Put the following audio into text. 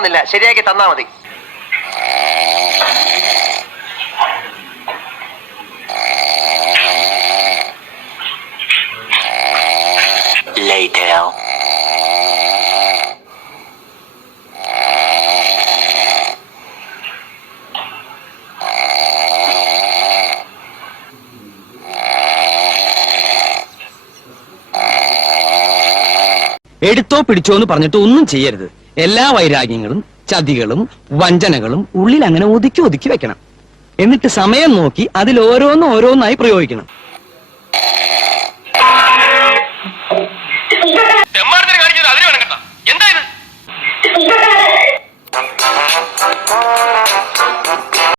വേണമെന്നില്ല, ശരിയാക്കി തന്നാ മതി. എടുത്തോ പിടിച്ചോ എന്ന് പറഞ്ഞിട്ട് ഒന്നും ചെയ്യരുത്. എല്ലാ വൈരാഗ്യങ്ങളും ചതികളും വഞ്ചനകളും ഉള്ളിൽ അങ്ങനെ ഒതുക്കി ഒതുക്കി വെക്കണം. എന്നിട്ട് സമയം നോക്കി അതിൽ ഓരോന്നായി പ്രയോഗിക്കണം.